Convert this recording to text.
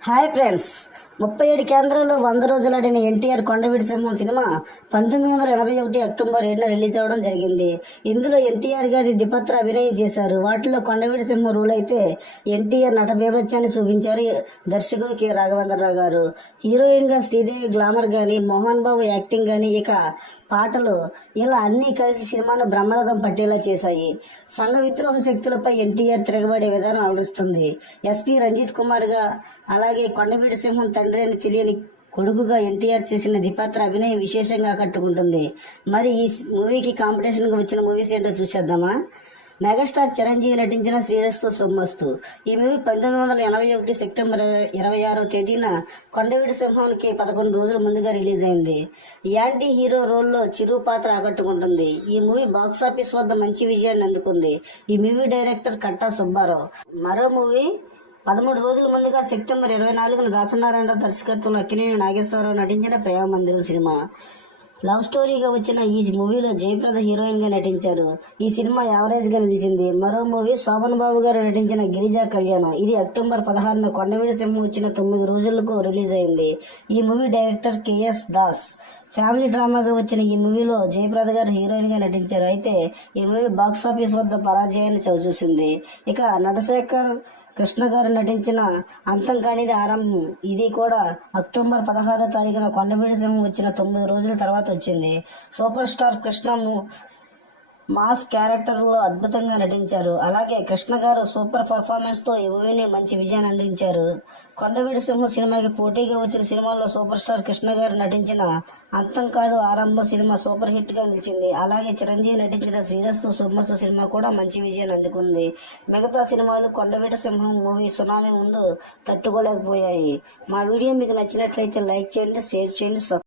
Hi friends ముప్పై ఏడు కేంద్రాల్లో వంద రోజులాడిన ఎన్టీఆర్ కొండవీటి సింహం సినిమా పంతొమ్మిది వందల ఎనభై ఒకటి అక్టోబర్ ఏడున రిలీజ్ అవ్వడం జరిగింది. ఇందులో ఎన్టీఆర్ గారి దిపత్ర అభినయం చేశారు. వాటిలో కొండవీడి సింహం రూల్ అయితే ఎన్టీఆర్ నట బీభత్యాన్ని చూపించారు దర్శకుడు కె రాఘవేంద్రరావు గారు. హీరోయిన్గా శ్రీదేవి గ్లామర్ కానీ మోహన్ బాబు యాక్టింగ్ కానీ ఇక పాటలు ఇలా అన్నీ కలిసి సినిమాను బ్రహ్మరథం పట్టేలా చేశాయి. సంఘ విద్రోహ శక్తులపై ఎన్టీఆర్ తిరగబడే విధానం ఆవిడుస్తుంది. ఎస్పి రంజిత్ కుమార్గా అలాగే కొండవీటి సింహం తండ్రి తండ్రిని తెలియని కొడుకుగా ఎన్టీఆర్ చేసిన దిపాత్ర అభినయం విశేషంగా ఆకట్టుకుంటుంది మరి ఈ మూవీకి కాంపిటీషన్గా వచ్చిన మూవీస్ ఏంటో చూసేద్దామా? మెగాస్టార్ చిరంజీవి నటించిన శ్రీరస్తు సొమ్మస్తు. ఈ మూవీ పంతొమ్మిది వందల ఎనభై ఒకటి సెప్టెంబర్ ఇరవై ఆరో తేదీన కొండవీడి సింహానికి పదకొండు రోజుల ముందుగా రిలీజ్ అయింది. యాంటీ హీరో రోల్లో చిరు పాత్ర ఆకట్టుకుంటుంది. ఈ మూవీ బాక్సాఫీస్ వద్ద మంచి విజయాన్ని అందుకుంది. ఈ మూవీ డైరెక్టర్ కట్టా సుబ్బారావు. మరో మూవీ పదమూడు రోజుల ముందుగా సెప్టెంబర్ ఇరవై నాలుగున దాసనారాయణ దర్శకత్వంలో అక్కినేని నాగేశ్వరరావు నటించిన ప్రేమ మందిరం సినిమా. లవ్ స్టోరీగా వచ్చిన ఈ మూవీలో జయప్రద హీరోయిన్గా నటించారు ఈ సినిమా యావరేజ్గా నిలిచింది. మరో మూవీ శోభన్ బాబు గారు నటించిన గిరిజా కళ్యాణం. ఇది అక్టోబర్ పదహారున కొండవీడి సింహం వచ్చిన తొమ్మిది రోజులకు రిలీజ్ అయింది. ఈ movie director KS Das. Family డ్రామాగా వచ్చిన ఈ మూవీలో జయప్రద గారు హీరోయిన్గా నటించారు. అయితే ఈ మూవీ బాక్స్ ఆఫీస్ వద్ద పరాజయాన్ని చవిచూసింది. ఇక నటశేఖర్ కృష్ణ గారు నటించిన అంతం కానిది ఆరంభం. ఇది కూడా అక్టోబర్ పదహారో తారీఖున కొండవీడి సింహం వచ్చిన తొమ్మిది రోజుల తర్వాత వచ్చింది. సూపర్ స్టార్ కృష్ణము మాస్ క్యారెక్టర్లో అద్భుతంగా నటించారు. అలాగే కృష్ణ గారు సూపర్ పర్ఫార్మెన్స్తో ఈ మూవీని మంచి విజయాన్ని అందించారు. కొండవీడి సింహం సినిమాకి పోటీగా వచ్చిన సినిమాల్లో సూపర్ స్టార్ కృష్ణ గారు నటించిన అంతం కాదు ఆరంభం సినిమా సూపర్ హిట్గా నిలిచింది. అలాగే చిరంజీవి నటించిన శ్రీరస్తు సుమస్తు సినిమా కూడా మంచి విజయాన్ని అందుకుంది. మిగతా సినిమాలు కొండవీటి సింహం మూవీ సునామీ ముందు తట్టుకోలేకపోయాయి. మా వీడియో మీకు నచ్చినట్లయితే లైక్ చేయండి షేర్ చేయండి